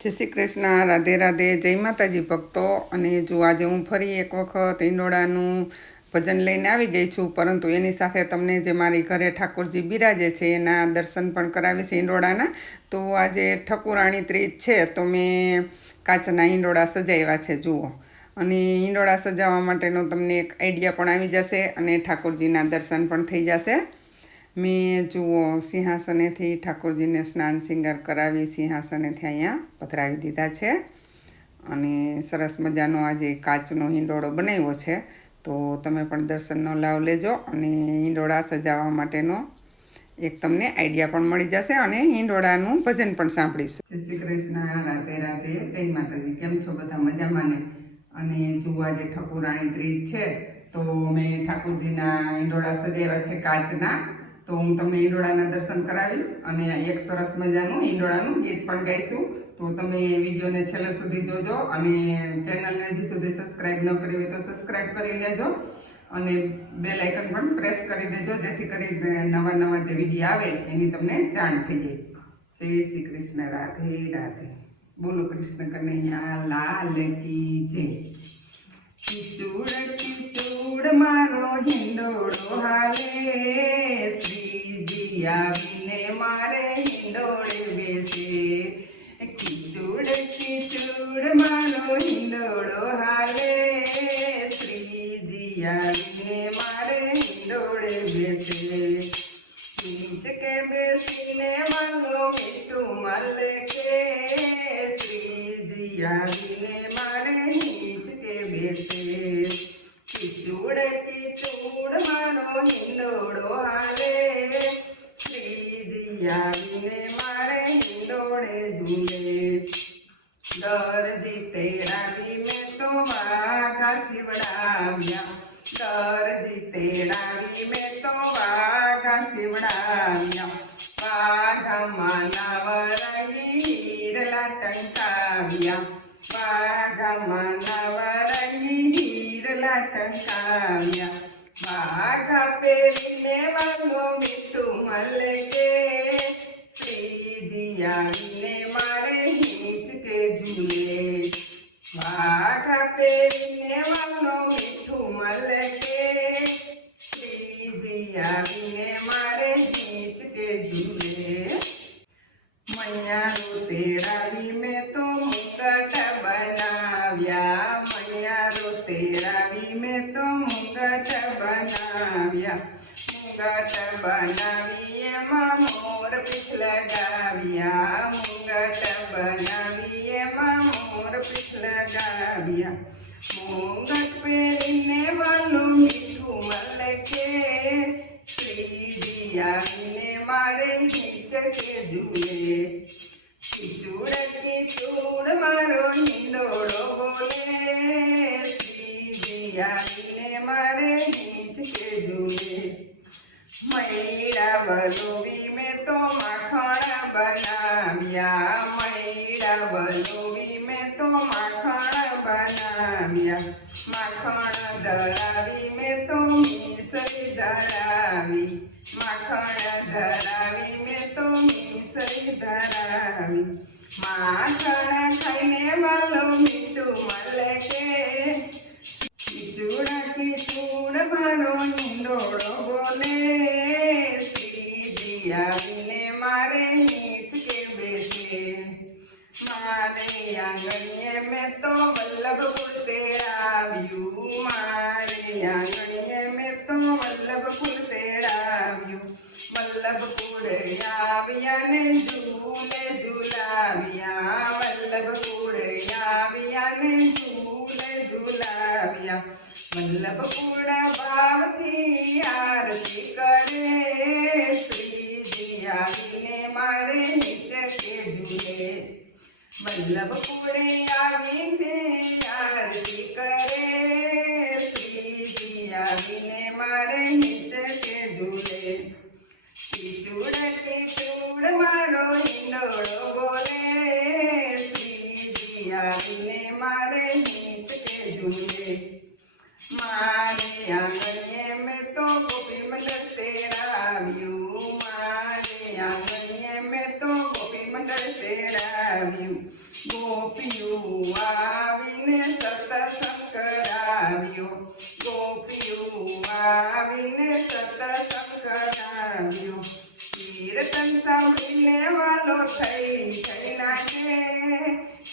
જય શ્રી કૃષ્ણ, રાધે રાધે, જય માતાજી ભક્તો. અને જો આજે હું ફરી એક વખત ઈંડોળાનું ભજન લઈને આવી ગઈ છું, પરંતુ એની સાથે તમને જે મારી ઘરે ઠાકોરજી બિરાજે છે એના દર્શન પણ કરાવીશ ઈંડોળાના. તો આજે ઠકુરાણી ત્રીજ છે, તો મેં કાચના ઈંડોળા સજાવ્યા છે જુઓ. અને ઈંડોળા સજાવવા માટેનો તમને એક આઈડિયા પણ આવી જશે અને ઠાકોરજીના દર્શન પણ થઈ જશે. મેં જુઓ સિંહાસનેથી ઠાકોરજીને સ્નાન શૃંગાર કરાવી સિંહાસનેથી અહીંયા પધરાવી દીધા છે. અને સરસ મજાનો આજે કાચનો હિંડોળો બનાવ્યો છે, તો તમે પણ દર્શનનો લાભ લેજો અને હિંડોળા સજાવવા માટેનો એક તમને આઈડિયા પણ મળી જશે અને હિંડોળાનું ભજન પણ સાંભળીશું. જય શ્રી કૃષ્ણ, રાધે રાધે, જય માતાજી. કેમ છો બધા? મજામાં ને? અને જુઓ આજે ઠકુરાણી ત્રીજ છે, તો મેં ઠાકોરજીના હિંડોળા સજાવ્યા છે કાચના. તો હું તમને ઈંડોળાના દર્શન કરાવીશ અને એક સરસ મજાનું ઈંડોળાનું ગીત પણ ગાઈશું. તો તમે વિડીયોને છેલ્લે સુધી જોજો અને ચેનલને હજી સુધી સબસ્ક્રાઈબ ન કરી હોય તો સબસ્ક્રાઈબ કરી લેજો અને બેલ આઇકન પણ પ્રેસ કરી દેજો, જેથી કરી નવા નવા જે વિડીયો આવે એની તમને જાણ થઈ જાય. જય શ્રી કૃષ્ણ, રાધે રાધે. બોલો કૃષ્ણ કનૈયા લાલ કી જય. કિચુડ કિચુડ મારો હિંડોળો હાલે, શ્રીજી આવીને મારે હિંડોળે બેસે. કિચુડ કિચુડ મારો હિંડોળો હાલે, શ્રીજી આવીને મારે હિંડોળે બેસે. હિંચકે બેસીને માનો મીઠું મલે કે, શ્રીજી આવીને મારે હિંચકે બેસે. કિચુડ કિચુડ મારો હિંડોળો હાલે, શ્રીજી આવીને મારે હિંડોળે ઝૂલે. દરજી તેરાવી મેં તો વાઘા સીવડાવ્યા, દરજી તેરાવી મેં તો વાઘા સીવડાવ્યા. વાઘામાં નવરંગી હીરલા ટંકાવ્યા, વાઘામાં નવરંગી હીરલા ટંકાવ્યા. વાઘા પહેરીને વાલો મીઠું મલે કે, શ્રીજી આવીને મારે હિંચકે ઝૂલે. વાઘા પહેરીને વાલો મીઠું મલે કે, શ્રીજી આવીને મારે હિંચકે ઝૂલે. મૈયારો તેડાવી મેં તો મુગટ બનાવ્યા, મૈયારો તેડાવી મેં તો મુગટ બનાવ્યા. મુગટ બનાવી એમાં મોર પીઠ લગાવ્યા, મુગટ બનાવી એમાં મોર પીઠ લગાવ્યા. મુગટ પહેરીને વાલું મીઠું મલે કે, શ્રીજી આવીને મારે હિંચકે ઝૂલે. કિચુડ કિચુડ મારો હિંડોળો બોલે, શ્રીજી આવીને મારે હિંચકે ઝૂલે. મૈડા વલોવી મેં તો માખણ બનાવ્યા, મૈડા વલોવી મેં તો માખણ બનાવ્યા. માખણ ધરાવી મેં તો મીસરી ધરાવી, માખણ ધરાવી મેં તો મીસરી ધરાવી. માખણ ખાઈને વાલો મીઠું મલે કે, કિચુડ કિચુડ મારો હિંડોળો બોલે, શ્રીજી આવીને મારે હિંચકે બેસે. મારે આંગણીએ મેં તો વલ્લભપુર તેડાવ્યું, મારે આંગણીએ મેં તો વલ્લભપુર તેડાવ્યું. વલ્લભપુર આવ્યા ને ઝૂલે ઝૂલાવ્યા, વલ્લભપુર આવ્યા ને ઝૂલે ઝૂલાવ્યા. વલ્લભપુર ભાવથી આરતી કરે, શ્રીજી આવીને મારે હિંચકે ઝૂલે. વલ્લભપુરે આવીને આરતી કરે, શ્રીજી આવીને મારે હિંચકે ઝૂલે. કિચુડ કિચુડ મારો હિંડોળો બોલે, શ્રીજી આવીને મારે હિંચકે ઝૂલે. મારે આંગણીએ મેં તો ગોપી મંડળ તેડાવ્યું, મારે આંગણીએ મેં તો ગોપી મંડળ તેડાવ્યું. ગોપીયું આવીને સતસંગ કરાવ્યો, ગોપીયું આવીને સતસંગ કરાવ્યો. કીર્તન સાંભળીને વાલો થઈ નાચે,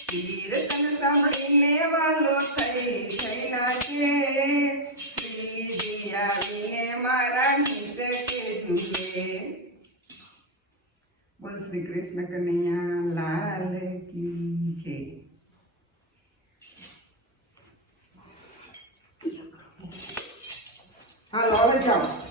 કીર્તન સાંભળીને વાલો થઈ નાચે. શ્રીજી આવીને મારા નીચે ઝૂલે. બોલ શ્રી કૃષ્ણ કનૈયા લાલ કી જય. હાલો હવે જાઓ.